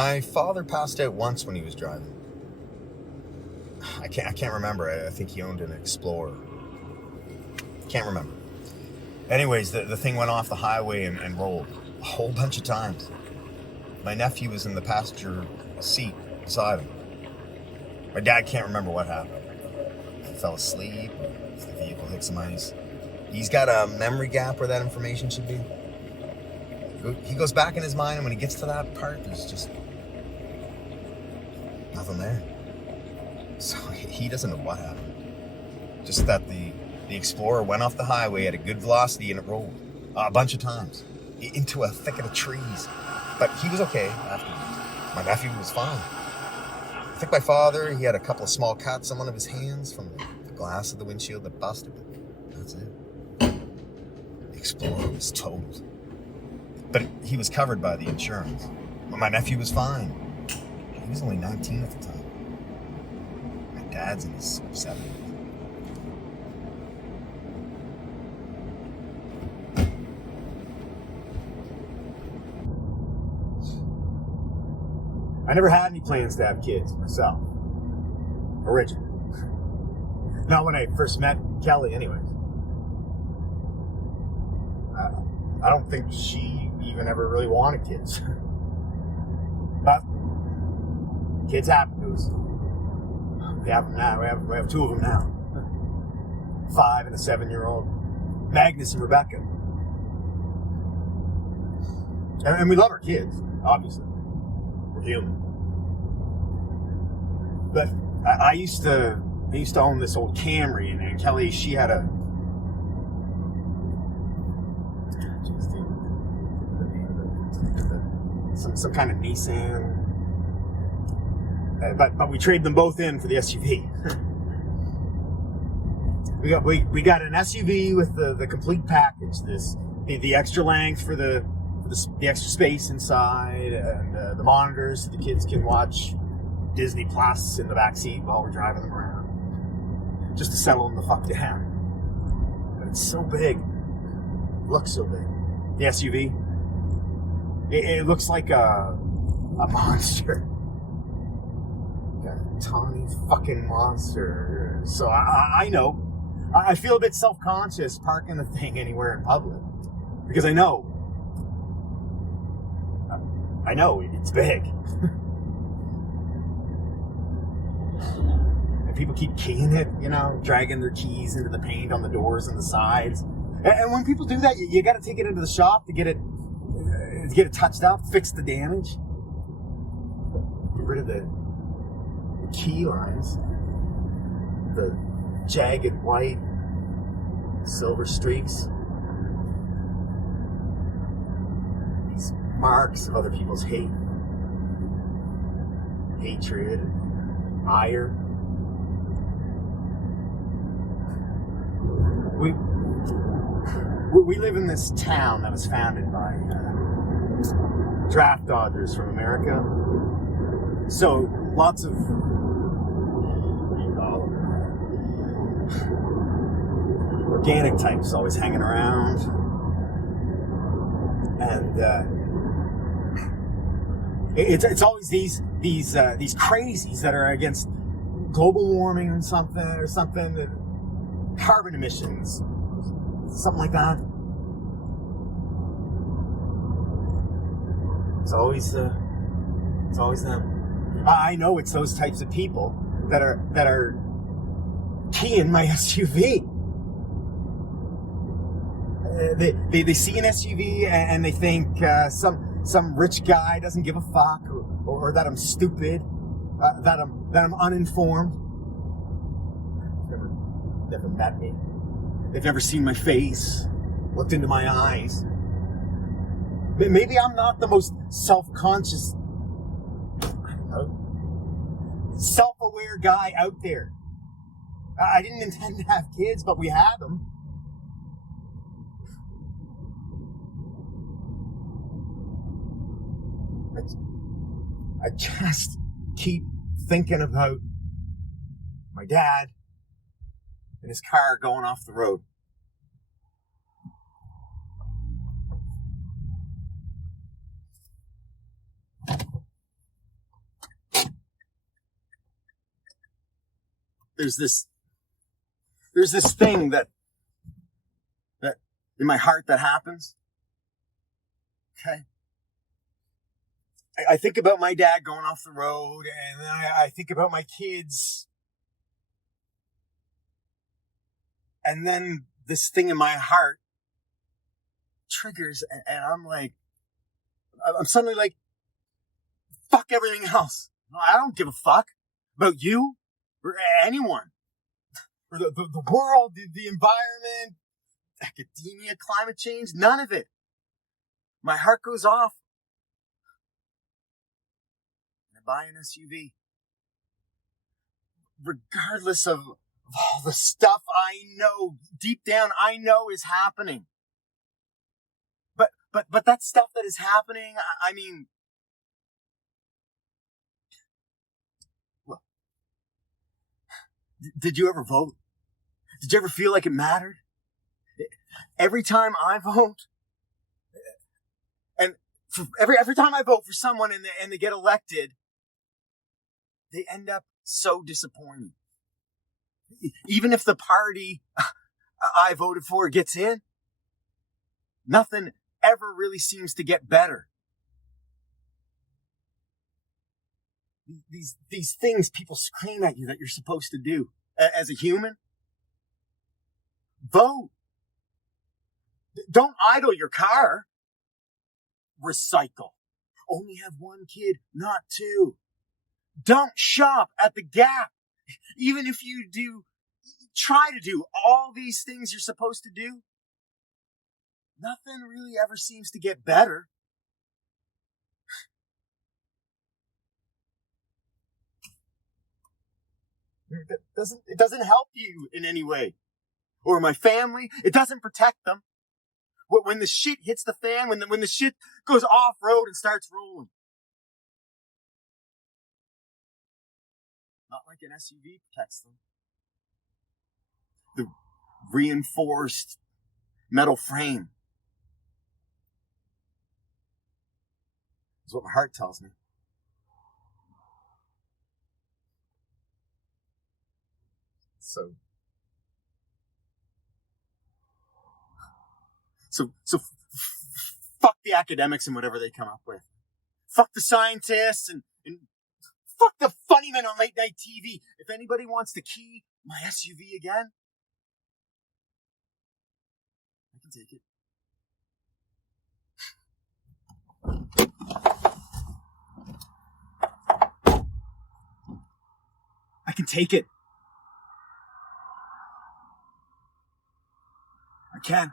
My father passed out once when he was driving. I can't remember. I think he owned an Explorer. Can't remember. Anyways, the thing went off the highway and rolled a whole bunch of times. My nephew was in the passenger seat beside him. My dad can't remember what happened. He fell asleep. The vehicle hit some ice. He's got a memory gap where that information should be. He goes back in his mind, and when he gets to that part, there's just nothing there. So he doesn't know what happened. Just that the Explorer went off the highway at a good velocity and it rolled a bunch of times into a thicket of trees. But he was okay afterwards. My nephew was fine. I think my father, he had a couple of small cuts on one of his hands from the glass of the windshield that busted. That's it. The Explorer was totaled. But he was covered by the insurance. My nephew was fine. He was only 19 at the time. My dad's in his 70s. I never had any plans to have kids myself. Originally. Not when I first met Kelly, anyways. I don't think she even ever really wanted kids. But kids happen to us. We have them now. We have two of them now. 5 and a 7-year-old. Magnus and Rebecca. And we love our kids, obviously. We're human. But I used to own this old Camry, and Kelly, she had a some kind of Nissan. But we traded them both in for the SUV. we got an SUV with the complete package. The extra length for the extra space inside, and the monitors so the kids can watch Disney Plus in the back seat while we're driving them around, just to settle them the fuck down. But it's so big. It looks so big. The SUV. It looks like a monster. Like a tawny fucking monster. So I know. I feel a bit self-conscious parking the thing anywhere in public. Because I know it's big. And people keep keying it, dragging their keys into the paint on the doors and the sides. And when people do that, you got to take it into the shop to get it touched up, fix the damage, get rid of the key lines, the jagged white silver streaks, these marks of other people's hatred, ire. We live in this town that was founded by draft dodgers from America. So lots of organic types always hanging around, and it's always these crazies that are against global warming or something, carbon emissions, something like that. It's always them. I know it's those types of people that are keying my SUV. They see an SUV and they think some rich guy doesn't give a fuck, or that I'm stupid, that I'm uninformed. Never met me. They've never seen my face, looked into my eyes. Maybe I'm not the most self-conscious, self-aware guy out there. I didn't intend to have kids, but we had them. I just keep thinking about my dad and his car going off the road. there's this thing that in my heart that happens. Okay. I think about my dad going off the road, and I think about my kids. And then this thing in my heart triggers, and I'm suddenly like, fuck everything else. I don't give a fuck about you or anyone or the world, the environment, academia, climate change, none of it. My heart goes off. And I buy an SUV. Regardless of all the stuff I know, deep down, I know is happening. But that stuff that is happening, I mean, look, did you ever vote? Did you ever feel like it mattered? Every time I vote, and every time I vote for someone and they get elected, they end up so disappointed. Even if the party I voted for gets in, nothing ever really seems to get better. These things people scream at you that you're supposed to do as a human. Vote. Don't idle your car. Recycle. Only have one kid, not two. Don't shop at the Gap. Even if you do, try to do all these things you're supposed to do, nothing really ever seems to get better. It doesn't help you in any way. Or my family, it doesn't protect them. When the shit hits the fan, when the shit goes off-road and starts rolling. Not like an SUV protects them. The reinforced metal frame is what my heart tells me. So fuck the academics and whatever they come up with. Fuck the scientists and fuck the funny men on late night TV. If anybody wants to key my SUV again, I can take it. I can take it. I can.